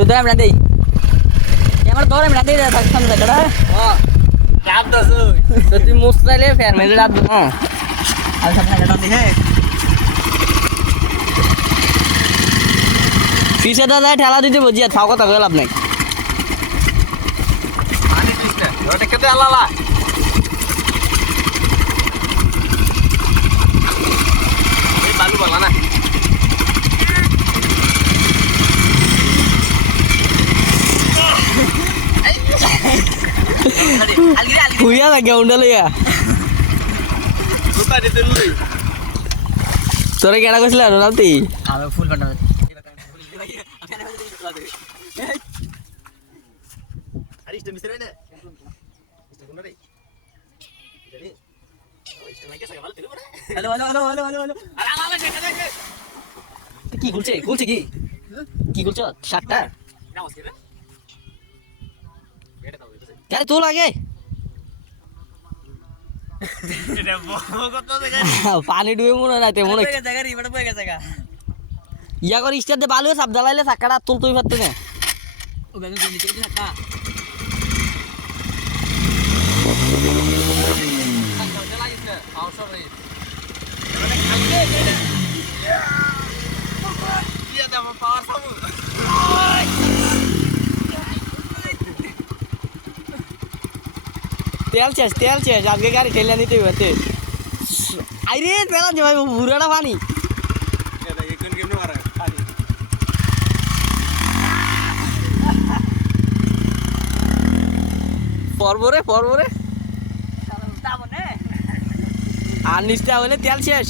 তুই আমি দেই আমার তোর আমি দেই থাকতাম দেখড়া রাত দস তো তুই মুস্তাইলে ফের মেরে রাত দো আর সামনে এটা দি হে পিছে দাদা ঠেলা দিতে বুঝিয়া থাও কথা কই লাভ নাই পানি দিস না ওটা কেটে আলালা এই বালু বলা না হুইয়া লাগে উন্ডালিয়া সুতা দিতে লই তোরে কেডা কইছিলা রোনালতি আমি ফুল বান্ডা আরে ইষ্ট মিস্ত্রি না ইষ্ট কোন রে জানি ইষ্ট লাগে সাগা ভালো তেরে hello hello hello hello hello hello আরে আলা দেখা দেখে কি খুলছে খুলছে কি কি খুলছ শার্টটা না ওসকে রে বেটা দাও এটা আরে তো লাগে এটা কত দেখা পানি ডুবে মনে রাইতে মনে বয়ে গেছে গাড়ি বড় বয়ে গেছে গা ইয়া করে স্টার দে বালু সাপ জ্বালাইলে চাকাটা তুল তুই পারতে না ও বেগুন কোন দিকে থাকা লাগিছে পাউসার রে ইয়া দাম পাওয়ার সামু তেল শেষ আজকে গাড়ি ঠেলে নিতে হইবে আইরে পেলা যে ভাই বুড়াটা পানি এটা এখন কেমনে মারা খালি পরবরে দাম নে আর নিচটা হইলে তেল শেষ